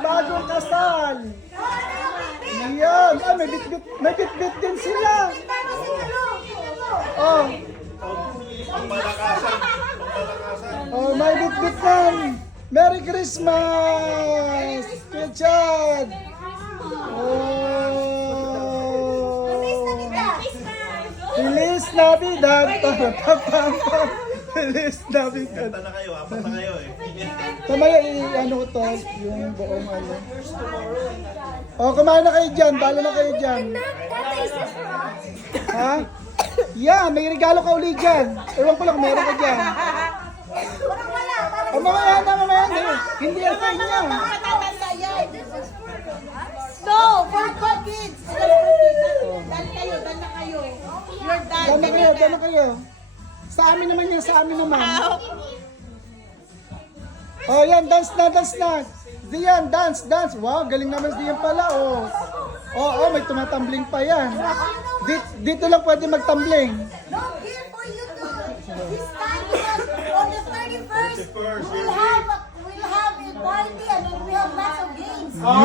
bagong kasal. Yan. Ah, may bitbit din sila. Oh. Oh, may bitbit lang. Merry Christmas! Richard! Oh! Feliz Navidad! Feliz Navidad! Apat na kayo, apat na kayo eh. Tamaya, ano to, yung buong ano. Oh, kumain na kayo dyan. Bala na kayo dyan. Ha? Yeah, may regalo ka uli dyan. Ewan ko lang, meron ka dyan. Oh, mamaya na. Hindi yan sa inyo. No, for kids. Dan kayo. You're done. Dan na kayo. Sa amin naman yan, sa amin naman. Oh, yan, dance na. Diyan, dance. Wow, galing naman si Diyan pala, oh. Oh, may tumatambling pa yan. Dito lang pwede magtambling. No, here for you to this time because on the 31st we'll have a party and then we have lots of games. Yan!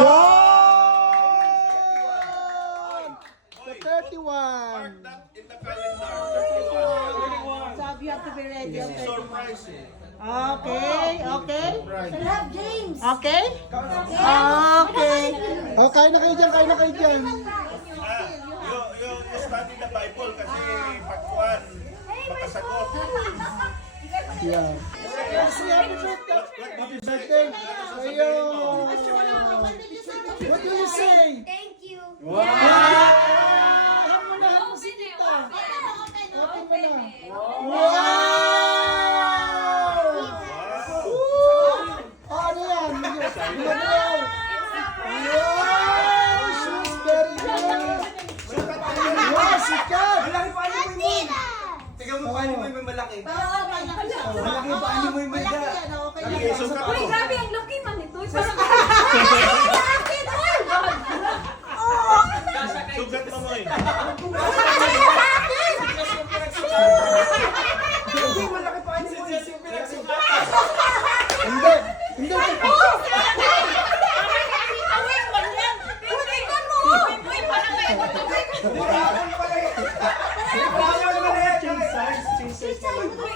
The 31. Mark that in the calendar. 31. So you have to be ready. Surprise eh. Okay. We'll have games. Okay. Oh, kain na kayo dyan. You study the Bible kasi pagkuhan, makasagot. Yeah. Happy birthday. Ayun. What do you say? Thank you. Ano yan? Wow! She's very good! Wow, sikat! Tingnan mo paano mo yung malaki. Malaki Paano mo yung malaki. Okay, sukat Uy, mo. grabe, ang laki man ito. Parang Sugat mo mo eh. Hindi, malaki pa ano mo yung Hindi.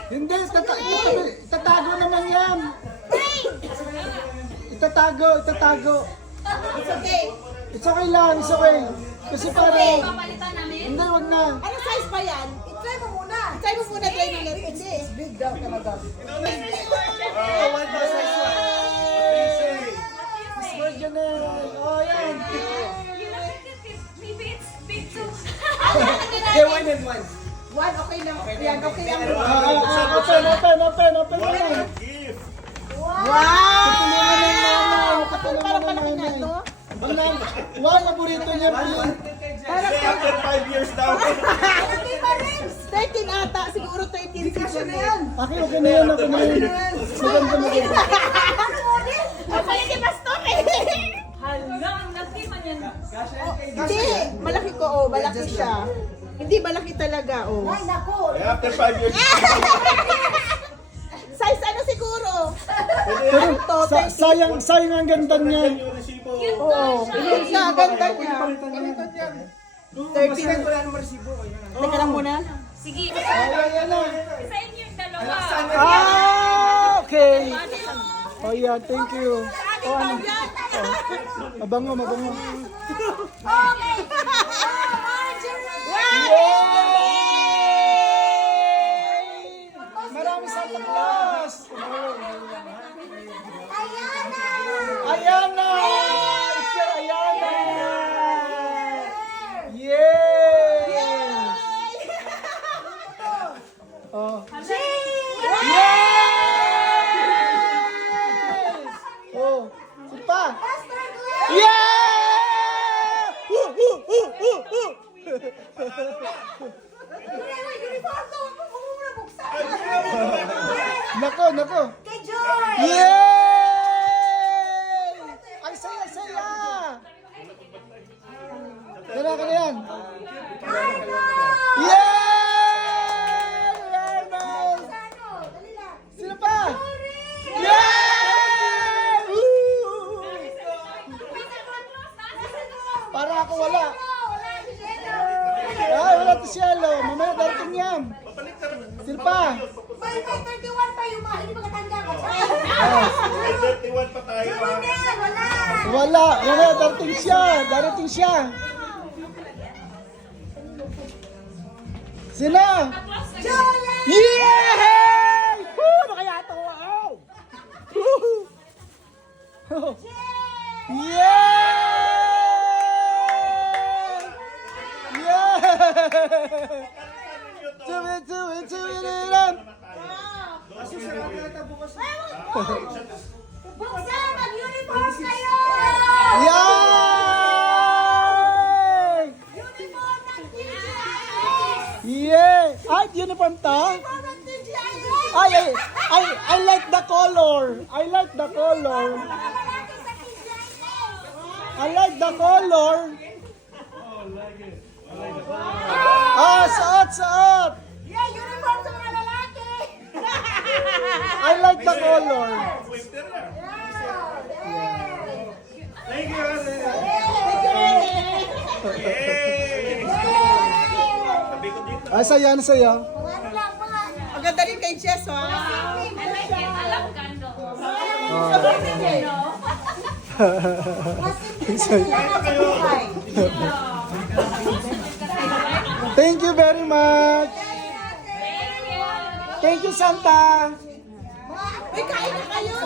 Hindi, itatago naman yan. Itatago. It's okay. It's okay lang, it's okay. Kasi parang, papalitan namin. hindi, wag na. Ano size pa yan? Try mo muna. Try mo ulit. Hindi. Big daw talaga. Miss Marjanel. Oh, yan. Maybe it's big too. Okay, one and one. One, okay na. Yan, okay lang. Open What na. a gift! Wow! Patulungan ng nanay. Wow, paborito niya po yun. Say after 5 years daw. 13 ata. Siguro 13. Kasya na yan. Okay na yan. Maganda. Ako yung si Pastor eh. Hala, ang laki man yan. Hindi. Malaki ko, oh. Malaki siya. Hindi, malaki talaga, oh. Ay, nako. Say after 5 years. Size ano siguro? Pero sayang ang ganda niya. Yung resibo. Oo. Yun siya, ganda niya. 13. Wala naman resibo. Teka lang muna. Sige, Ayan na. sa inyo yung dalawa. Okay. Oh yeah, thank you. Oh, ano? Mabango. Okay. Yay! Marami Santa Claus! Ayana! It's your Ayana! Yay! Oh. Yay! Oh, sino pa? Yeah! Nako. Kay Joy! Yay! Ang saya! Dala ka na yan. Yay! Ernest! Sino pa? Yay! Woo! May 31 pa tayo ha. Wala. Wala, darating siya. Sino? Julie! Yay! Woo! Nakayato! Wow! Woo! Yay! Yay! Tuwid! Buksan! Mag-uniform kayo! Yay! Uniform ng TGIS! Yay! Ay, uniform to? Uniform ng TGIS! I like the color. I like the color. Mga lalaki sa TGIS! I like the color. Ah, suot. Yeah, uniform sa mga lalaki! I like the color. Winter na. Thank you. Yay! Sabi ko dito. Ah, saya. Ano lang, mga... Ang ganda rin kay Jess, ha? I like it. Alam ka, no? Thank you very much. Thank you, Santa. May kain na kayo!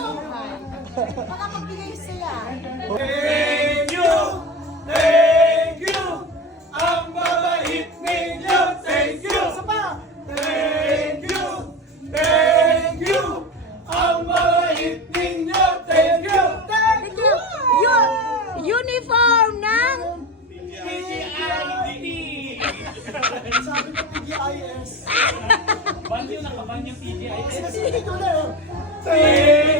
Baka magbigay sila. Thank you. Thank you. Ang babait ninyo. Thank you. Thank you. Thank you. Ang babait ninyo. Thank you. Thank you! Uniform ng... Sabi ko PGIS. Banyo na ka, banyo PGI. Sige, tuloy. Thank